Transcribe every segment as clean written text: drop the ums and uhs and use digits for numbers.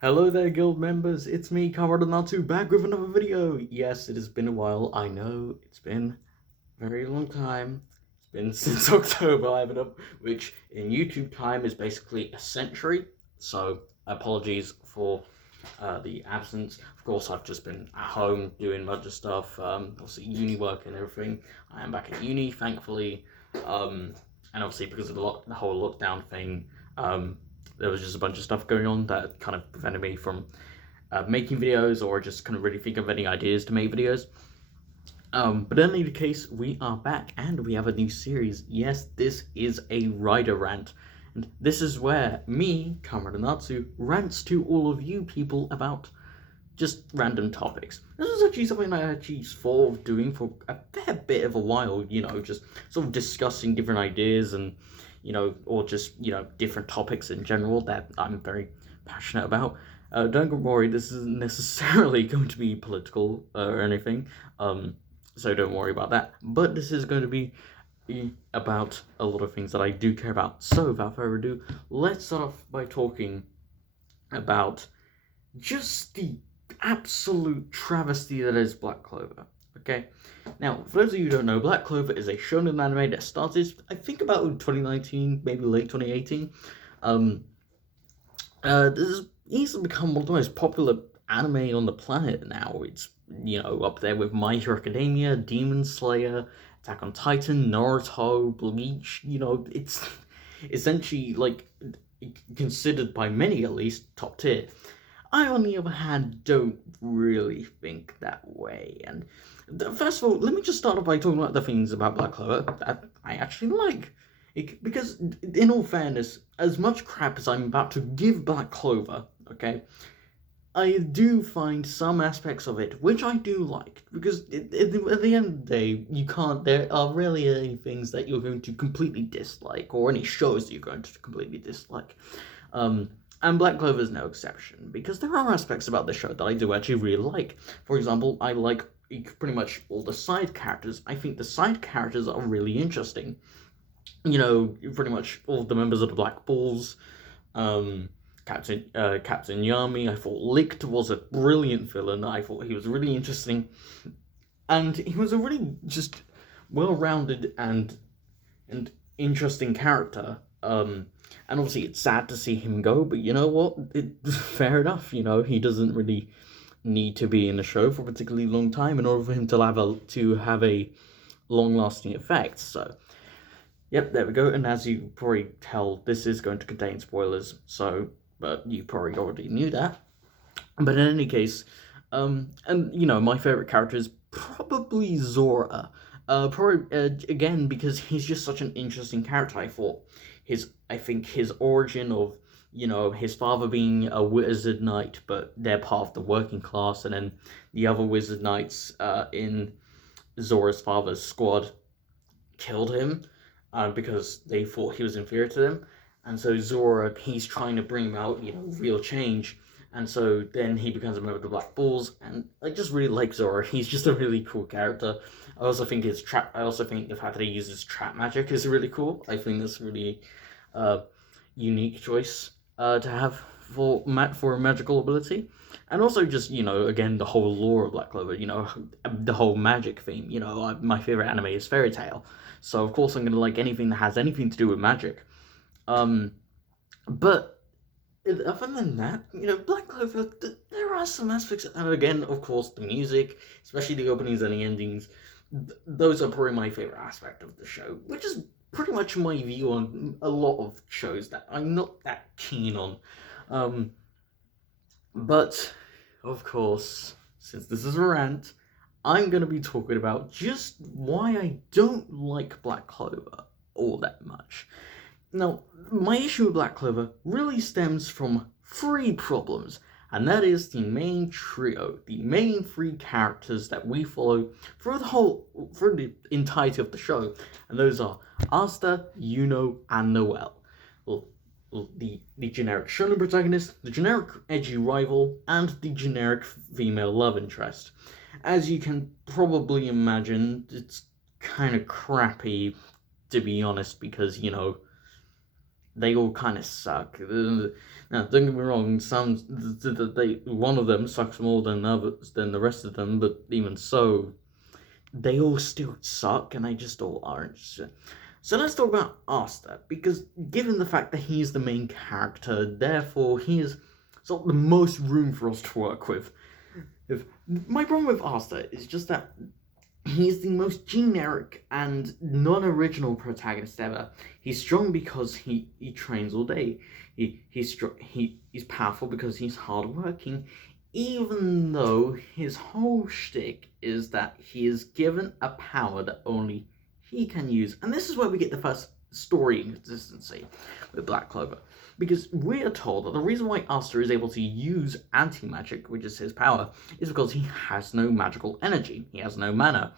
Hello there, guild members. It's me, Rider Rant, back with another video. Yes, it has been a while. I know it's been a very long time. It's been since October I haven't up, which in YouTube time is basically a century. So apologies for the absence. Of course, I've just been at home doing a bunch of stuff. Obviously uni work and everything. I am back at uni, thankfully. And obviously because of the whole lockdown thing. There was just a bunch of stuff going on that kind of prevented me from making videos or just couldn't really think of any ideas to make videos. But in any case, we are back and we have a new series. Yes, this is a Rider Rant. And this is where me, Kamada Natsu, rants to all of you people about just random topics. This is actually something I actually thought of doing for a fair bit of a while, just sort of discussing different ideas and, or just, different topics in general that I'm very passionate about. Don't worry, this isn't necessarily going to be political or anything, so don't worry about that. But this is going to be about a lot of things that I do care about. So without further ado, let's start off by talking about just the absolute travesty that is Black Clover. Okay, now for those of you who don't know, Black Clover is a shonen anime that started, I think, about in 2019, maybe late 2018. This has easily become one of the most popular anime on the planet now. It's up there with My Hero Academia, Demon Slayer, Attack on Titan, Naruto, Bleach. It's essentially considered by many at least top tier. I, on the other hand, don't really think that way. And first of all, let me just start off by talking about the things about Black Clover that I actually like. Because, in all fairness, as much crap as I'm about to give Black Clover, okay, I do find some aspects of it which I do like. Because at the end of the day, there are rarely any things that you're going to completely dislike, or any shows that you're going to completely dislike. And Black Clover is no exception, because there are aspects about the show that I do actually really like. For example, I like pretty much all the side characters. I think the side characters are really interesting. Pretty much all of the members of the Black Bulls, Captain Yami. I thought Licht was a brilliant villain. I thought he was really interesting. And he was a really just well-rounded and interesting character. And obviously it's sad to see him go, but you know what? Fair enough, he doesn't really need to be in the show for a particularly long time in order for him to have a long-lasting effect. So, yep, there we go. And as you probably tell, this is going to contain spoilers, but you probably already knew that. But in any case, and my favorite character is probably Zora. Again, because he's just such an interesting character. I think his origin of, his father being a wizard knight, but they're part of the working class, and then the other wizard knights in Zora's father's squad killed him because they thought he was inferior to them. And so Zora, he's trying to bring about, real change. And so then he becomes a member of the Black Bulls, and I just really like Zora. He's just a really cool character. I also think the fact that he uses trap magic is really cool. I think that's really unique choice to have for a magical ability. And also just, again, the whole lore of Black Clover, the whole magic theme. My favorite anime is Fairy Tail. So, of course, I'm going to like anything that has anything to do with magic. But other than that, Black Clover, there are some aspects, and again, of course, the music, especially the openings and the endings, those are probably my favorite aspect of the show, which is pretty much my view on a lot of shows that I'm not that keen on. But, of course, since this is a rant, I'm going to be talking about just why I don't like Black Clover all that much. Now, my issue with Black Clover really stems from three problems, and that is the main trio, the main three characters that we follow through the entirety of the show, and those are Aster, and Noel. The generic shonen protagonist, the generic edgy rival, and the generic female love interest. As you can probably imagine, it's kind of crappy, to be honest, because, they all kind of suck. Now, don't get me wrong, one of them sucks more than the rest of them, but even so, they all still suck, and they just all aren't. So let's talk about Aster, because given the fact that he's the main character, therefore he is sort of the most room for us to work with. If my problem with Aster is just that he's the most generic and non-original protagonist ever. He's strong because he trains all day. He's powerful because he's hardworking, even though his whole shtick is that he is given a power that only he can use. And this is where we get the first story inconsistency with Black Clover. Because we are told that the reason why Aster is able to use anti-magic, which is his power, is because he has no magical energy. He has no mana.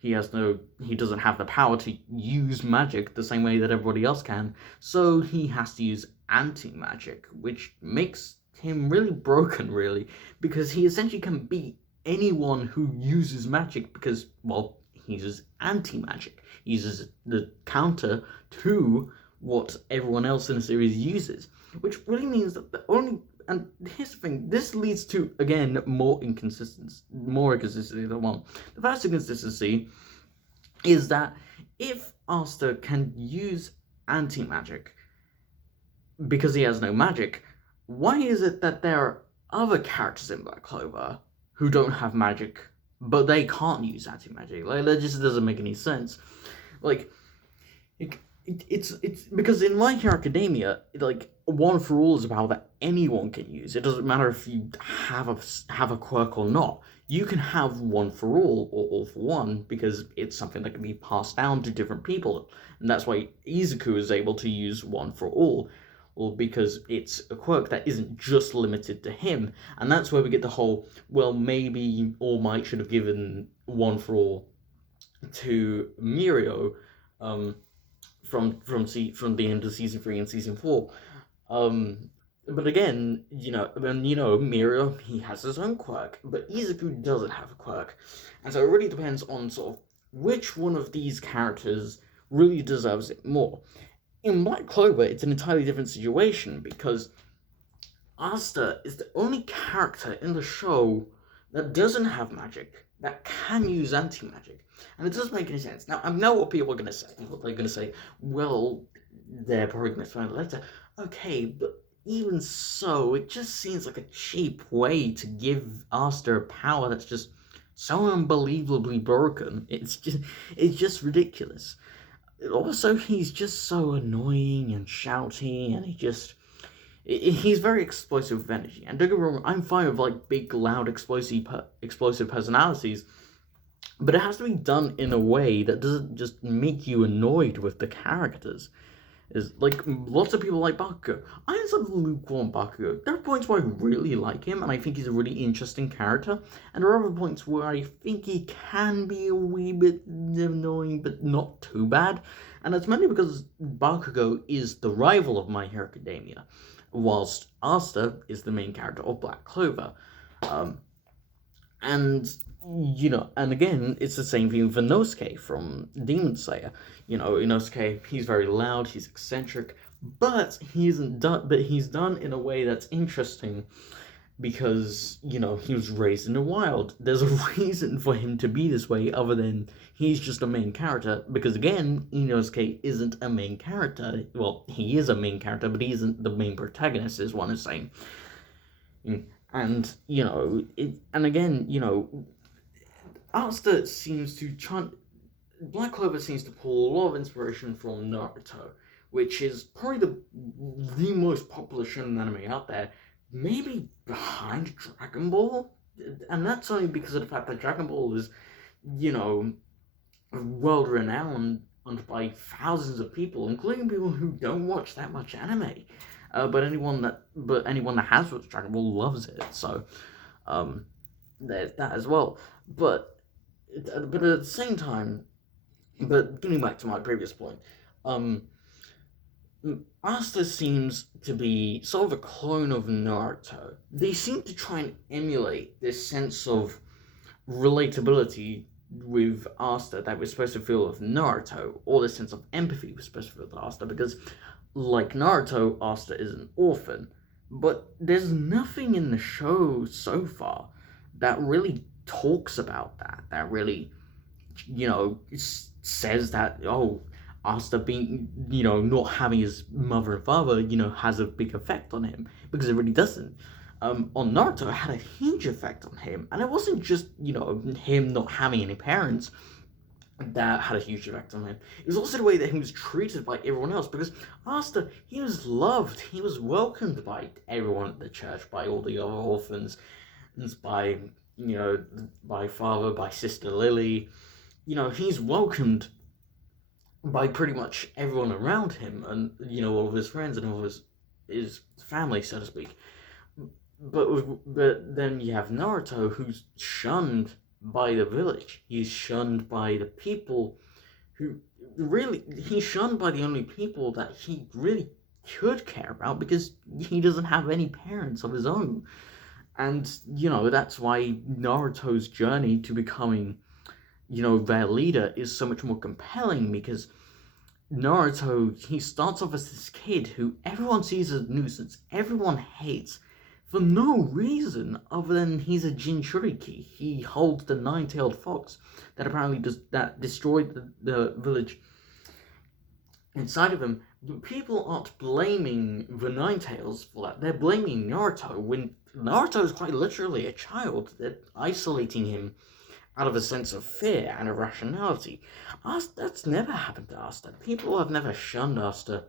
He doesn't have the power to use magic the same way that everybody else can. So he has to use anti-magic, which makes him really broken, really. Because he essentially can beat anyone who uses magic because, well, he uses anti-magic. He uses the counter to what everyone else in the series uses, which really means that and here's the thing, this leads to, again, more inconsistency than one. The first inconsistency is that if Aster can use anti-magic because he has no magic, why is it that there are other characters in Black Clover who don't have magic, but they can't use anti-magic? Like, that just doesn't make any sense. Like, it's because in My Hero Academia, like, One for All is a power that anyone can use. It doesn't matter if you have a quirk or not. You can have One for All or All for One because it's something that can be passed down to different people, and that's why Izuku is able to use One for All, or because it's a quirk that isn't just limited to him. And that's where we get the whole, well, maybe All Might should have given One for All to Mirio, from the end of season 3 and season 4. But again, Mirio, he has his own quirk, but Izuku doesn't have a quirk. And so it really depends on sort of which one of these characters really deserves it more. In Black Clover, it's an entirely different situation, because Aster is the only character in the show that doesn't have magic, that can use anti-magic. And it doesn't make any sense. Now, I know what people are going to say. They're going to say, well, they're probably going to find it later. Okay, but even so, it just seems like a cheap way to give Aster a power that's just so unbelievably broken. It's just ridiculous. Also, he's just so annoying and shouty, and he's very explosive with energy. And don't get me wrong, I'm fine with, like, big, loud, explosive personalities, but it has to be done in a way that doesn't just make you annoyed with the characters. Is like, lots of people like Bakugo. I'm sort of lukewarm Bakugo. There are points where I really like him, and I think he's a really interesting character, and there are other points where I think he can be a wee bit annoying, but not too bad. And that's mainly because Bakugo is the rival of My Hero Academia, whilst Aster is the main character of Black Clover. And again, it's the same thing with Inosuke from Demon Slayer. Inosuke, he's very loud, he's eccentric, but he's done in a way that's interesting because, he was raised in the wild. There's a reason for him to be this way other than he's just a main character, because again, Inosuke isn't a main character. Well, he is a main character, but he isn't the main protagonist, is what I'm saying. And, Aster seems to Black Clover seems to pull a lot of inspiration from Naruto, which is probably the most popular shonen anime out there, maybe behind Dragon Ball, and that's only because of the fact that Dragon Ball is, world renowned by thousands of people, including people who don't watch that much anime. But anyone that has watched Dragon Ball loves it. So, there's that as well. But at the same time, but getting back to my previous point, Aster seems to be sort of a clone of Naruto. They seem to try and emulate this sense of relatability with Aster that we're supposed to feel with Naruto, or this sense of empathy we're supposed to feel with Aster, because like Naruto, Aster is an orphan, but there's nothing in the show so far that really talks about that. That really, says that, oh, Aster being, not having his mother and father, has a big effect on him, because it really doesn't. On Naruto, it had a huge effect on him, and it wasn't just, him not having any parents that had a huge effect on him. It was also the way that he was treated by everyone else, because Aster, he was loved, he was welcomed by everyone at the church, by all the other orphans, and by father, by sister Lily. He's welcomed by pretty much everyone around him, and, all of his friends and all of his family, so to speak. But then you have Naruto, who's shunned by the village. He's shunned by the people he's shunned by the only people that he really could care about, because he doesn't have any parents of his own. And, that's why Naruto's journey to becoming, their leader is so much more compelling, because Naruto, he starts off as this kid who everyone sees as a nuisance, everyone hates, for no reason other than he's a Jinchuriki. He holds the nine-tailed fox that apparently destroyed the village inside of him. But people aren't blaming the Nine-Tails for that. They're blaming Naruto, when Naruto is quite literally a child. They're isolating him out of a sense of fear and irrationality. That's never happened to Aster. People have never shunned Aster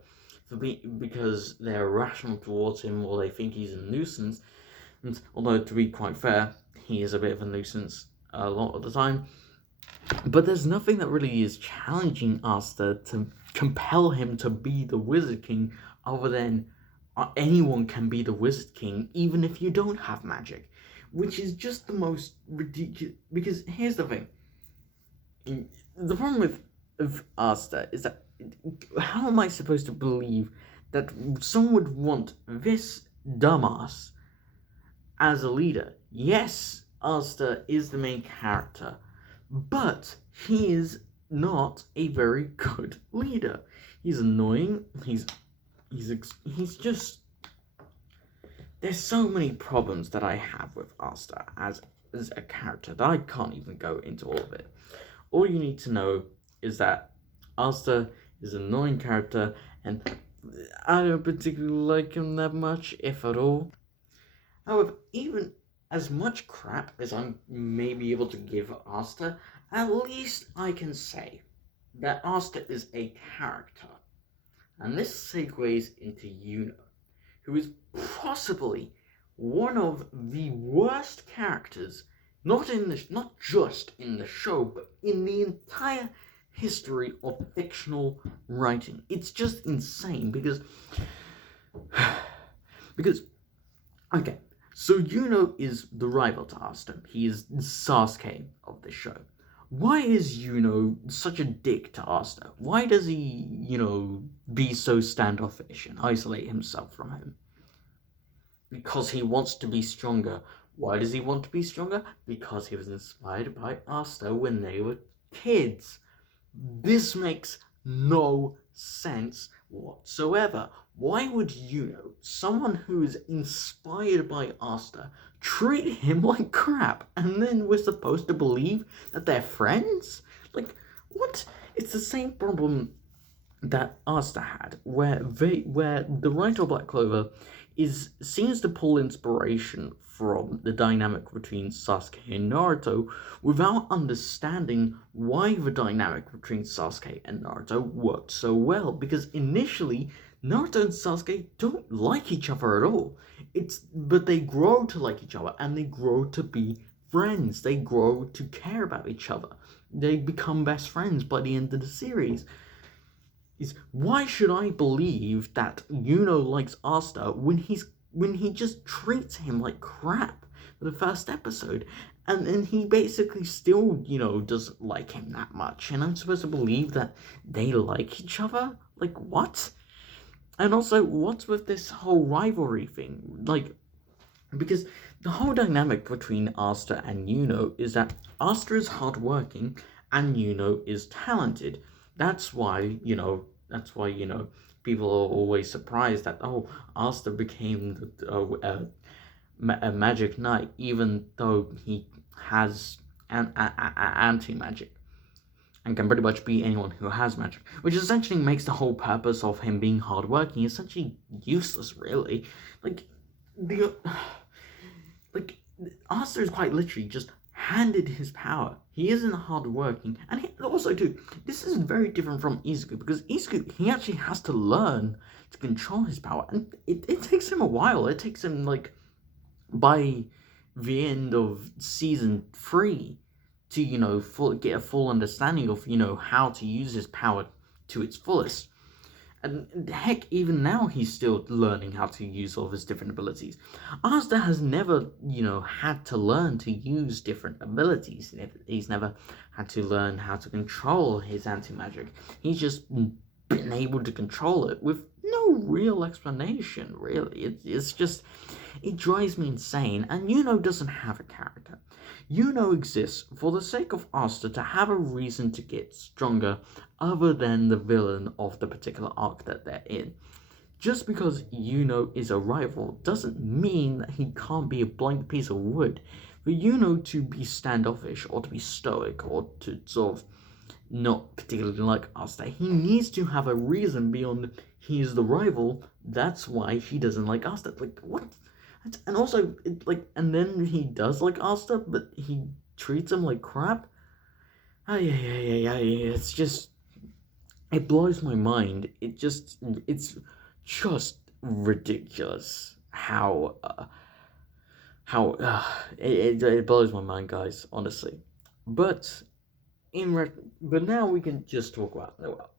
because they're irrational towards him, or they think he's a nuisance. And although, to be quite fair, he is a bit of a nuisance a lot of the time. But there's nothing that really is challenging Aster to compel him to be the Wizard King, other than anyone can be the Wizard King, even if you don't have magic. Which is just the most ridiculous, because here's the thing. The problem with Aster is that, how am I supposed to believe that someone would want this dumbass as a leader? Yes, Aster is the main character, but he is not a very good leader. He's annoying. He's just... There's so many problems that I have with Aster as a character that I can't even go into all of it. All you need to know is that Aster is an annoying character, and I don't particularly like him that much, if at all. However, even as much crap as I may be able to give Aster, at least I can say that Aster is a character. And this segues into Yuno, who is possibly one of the worst characters, not just in the show, but in the entire history of fictional writing. It's just insane, because okay, so Yuno is the rival to Aster. He is Sasuke of the show. Why is Yuno such a dick to Aster? Why does he, be so standoffish and isolate himself from him? Because he wants to be stronger. Why does he want to be stronger? Because he was inspired by Aster when they were kids. This makes no sense whatsoever. Why would Yuno, someone who is inspired by Aster, treat him like crap, and then we're supposed to believe that they're friends? Like, what? It's the same problem that Aster had, where the writer of Black Clover seems to pull inspiration from the dynamic between Sasuke and Naruto without understanding why the dynamic between Sasuke and Naruto worked so well. Because initially, Naruto and Sasuke don't like each other at all. But they grow to like each other, and they grow to be friends. They grow to care about each other. They become best friends by the end of the series. Why should I believe that Yuno likes Aster when he just treats him like crap for the first episode, and then he basically still, doesn't like him that much, and I'm supposed to believe that they like each other? Like, what? And also, what's with this whole rivalry thing? Like, because the whole dynamic between Aster and Yuno is that Aster is hardworking and Yuno is talented. That's why, people are always surprised that, oh, Aster became a magic knight, even though he has anti-magic and can pretty much beat anyone who has magic, which essentially makes the whole purpose of him being hardworking essentially useless, really. Like, the like Aster is quite literally just handed his power. He isn't hardworking, and also too, this is very different from Izuku, because Izuku, he actually has to learn to control his power, and it takes him a while. It takes him, like, by the end of season 3 to, get a full understanding of, how to use his power to its fullest. And heck, even now he's still learning how to use all of his different abilities. Aster has never, had to learn to use different abilities. He's never had to learn how to control his anti-magic. He's just been able to control it with no real explanation, really. It's just, it drives me insane. And doesn't have a character. Exists for the sake of Aster to have a reason to get stronger other than the villain of the particular arc that they're in. Just because is a rival doesn't mean that he can't be a blank piece of wood. For to be standoffish or to be stoic or to sort of not particularly like Aster, he needs to have a reason beyond he's the rival, that's why he doesn't like Aster. Like, what? And also, and then he does like Aster, but he treats him like crap. Yeah. It's just, it blows my mind. It's just ridiculous how it blows my mind, guys. Honestly, but but now we can just talk about Noel.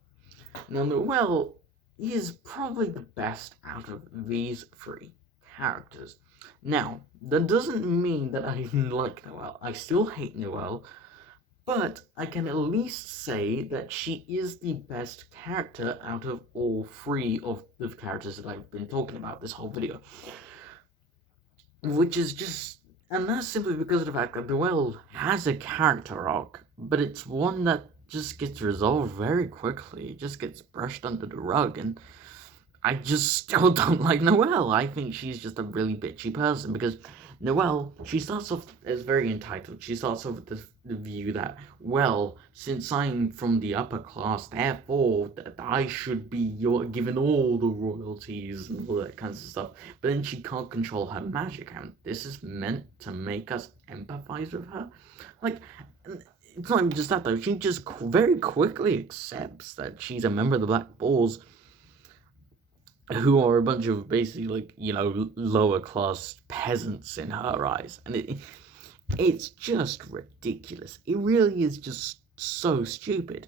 Now, Noel is probably the best out of these 3 characters. Now, that doesn't mean that I like Noel. I still hate Noel, but I can at least say that she is the best character out of all 3 of the characters that I've been talking about this whole video. Which is just, and that's simply because of the fact that Noel has a character arc, but it's one that just gets resolved very quickly. It just gets brushed under the rug, and I just still don't like Noel. I think she's just a really bitchy person, because Noel, she starts off as very entitled. She starts off with the view that, well, since I'm from the upper class, therefore that I should be given all the royalties and all that kinds of stuff. But then she can't control her magic, and this is meant to make us empathize with her. Like, it's not even just that, though. She just very quickly accepts that she's a member of the Black Bulls, who are a bunch of basically, lower class peasants in her eyes. And it's just ridiculous. It really is just so stupid.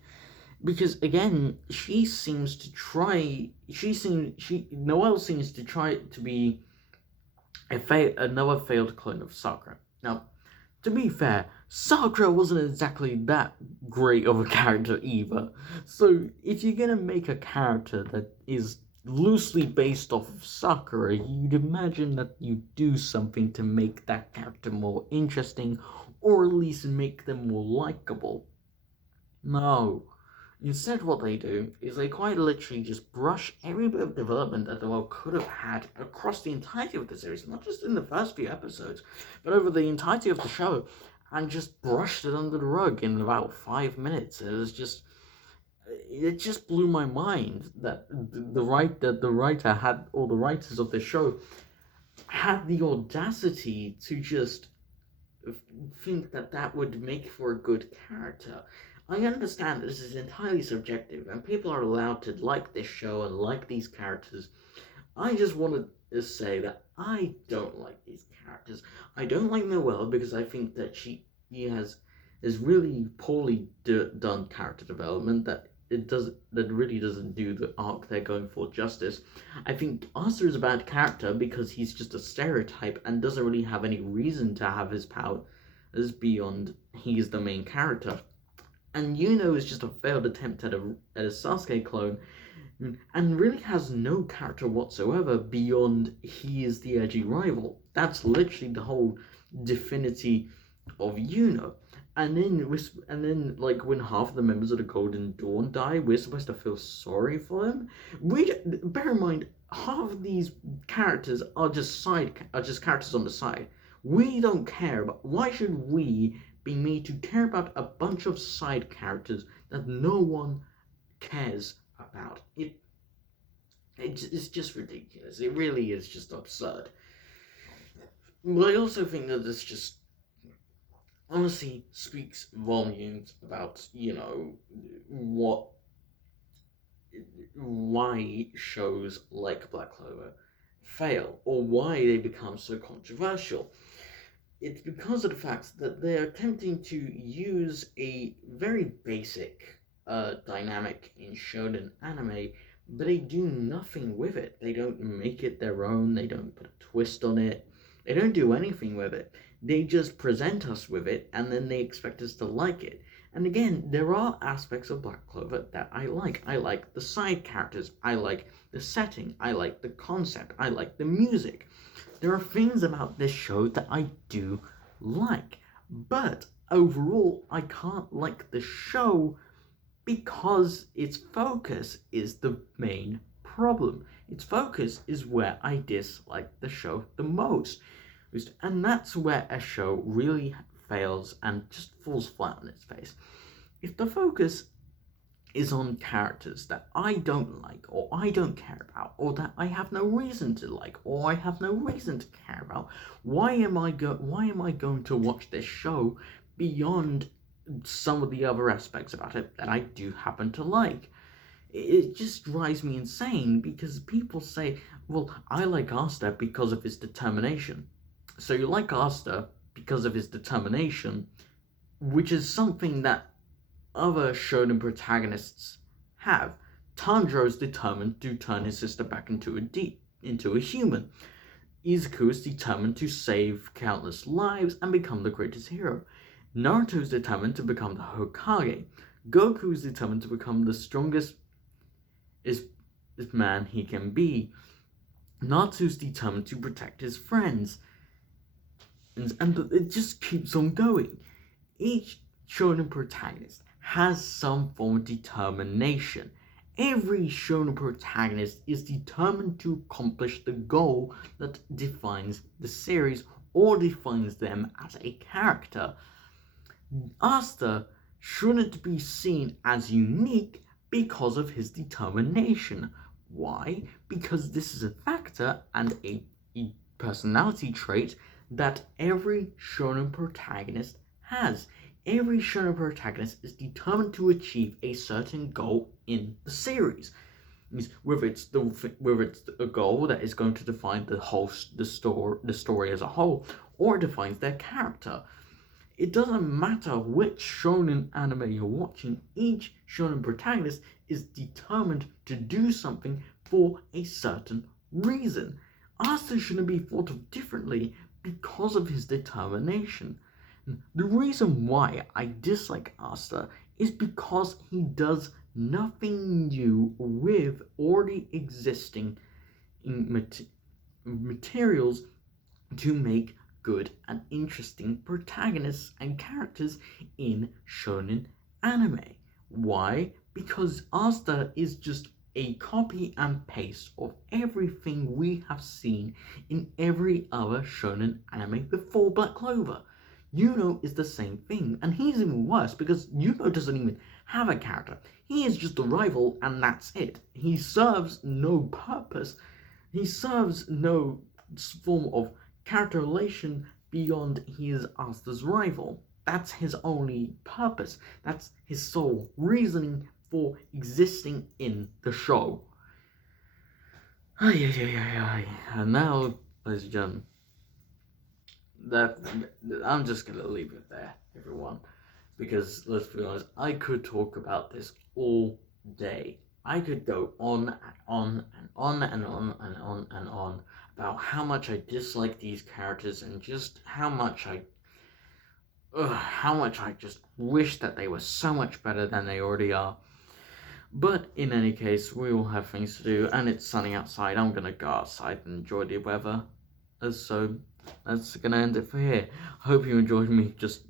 Because, again, Noel seems to try to be another failed clone of Sakura. Now, to be fair, Sakura wasn't exactly that great of a character either. So, if you're gonna make a character that is loosely based off of Sakura, you'd imagine that you do something to make that character more interesting, or at least make them more likable. No. Instead, what they do is they quite literally just brush every bit of development that Noel could have had across the entirety of the series, not just in the first few episodes, but over the entirety of the show, and just brushed it under the rug in about 5 minutes. It just blew my mind that the writer had, or the writers of the show had the audacity to just think that would make for a good character. I understand that this is entirely subjective, and people are allowed to like this show and like these characters. I just wanted to say that I don't like these characters. I don't like Noel because I think that she has really poorly done character development, that really doesn't do the arc they're going for justice. I think Aster is a bad character because he's just a stereotype and doesn't really have any reason to have his powers beyond he's the main character. And is just a failed attempt at a Sasuke clone, and really has no character whatsoever beyond he is the edgy rival. That's literally the whole divinity of and then like when half of the members of the Golden Dawn die, we're supposed to feel sorry for them. Bear in mind, half of these characters are just characters on the side. We don't care about. Why should we be made to care about a bunch of side characters that no one cares about? It's just ridiculous. It really is just absurd. But I also think that this just honestly speaks volumes about, what why shows like Black Clover fail or why they become so controversial. It's because of the fact that they're attempting to use a very basic dynamic in shonen anime, but they do nothing with it. They don't make it their own, they don't put a twist on it, they don't do anything with it. They just present us with it and then they expect us to like it. And again, there are aspects of Black Clover that I like. I like the side characters, I like the setting, I like the concept, I like the music. There are things about this show that I do like, but overall, I can't like the show because its focus is the main problem. Its focus is where I dislike the show the most. And that's where a show really fails and just falls flat on its face. If the focus is on characters that I don't like, or I don't care about, or that I have no reason to like, or I have no reason to care about, why am I going to watch this show beyond some of the other aspects about it that I do happen to like? It just drives me insane because people say, well, I like Aster because of his determination. So you like Aster because of his determination, which is something that other shonen protagonists have. Tanjiro is determined to turn his sister back into a human. Izuku is determined to save countless lives and become the greatest hero. Naruto is determined to become the Hokage. Goku is determined to become the strongest man he can be. Natsu is determined to protect his friends. And it just keeps on going. Each shonen protagonist has some form of determination. Every shonen protagonist is determined to accomplish the goal that defines the series or defines them as a character. Aster shouldn't be seen as unique because of his determination. Why? Because this is a factor and a personality trait that every shonen protagonist has. Every shonen protagonist is determined to achieve a certain goal in the series. Whether it's a goal that is going to define the story as a whole, or defines their character. It doesn't matter which shonen anime you're watching. Each shonen protagonist is determined to do something for a certain reason. Aster shouldn't be thought of differently because of his determination. The reason why I dislike Aster is because he does nothing new with already existing materials to make good and interesting protagonists and characters in shonen anime. Why? Because Aster is just a copy and paste of everything we have seen in every other shonen anime before Black Clover. Yuno is the same thing, and he's even worse because Yuno doesn't even have a character. He is just a rival, and that's it. He serves no purpose. He serves no form of character relation beyond he is Aster's rival. That's his only purpose. That's his sole reasoning for existing in the show. And now, ladies and gentlemen, I'm just gonna leave it there, everyone, because let's be honest, I could talk about this all day. I could go on and on and on and on and on and on about how much I dislike these characters and just how much I just wish that they were so much better than they already are. But in any case, we all have things to do, and it's sunny outside. I'm gonna go outside and enjoy the weather. So that's gonna end it for here. I hope you enjoyed me just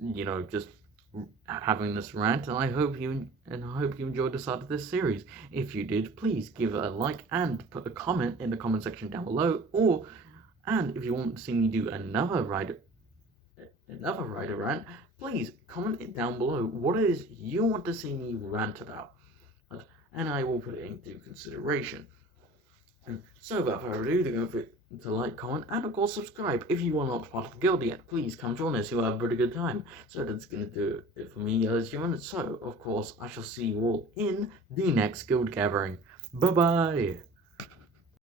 having this rant, and I hope you enjoyed the start of this series. If you did, please give it a like and put a comment in the comment section down below. And if you want to see me do another Rider Rant, please comment it down below what it is you want to see me rant about, and I will put it into consideration. And so without further ado, don't forget to like, comment, and of course subscribe. If you are not part of the guild yet, please come join us. You'll have a pretty good time. So that's going to do it for me, as Human. So, of course, I shall see you all in the next guild gathering. Bye-bye!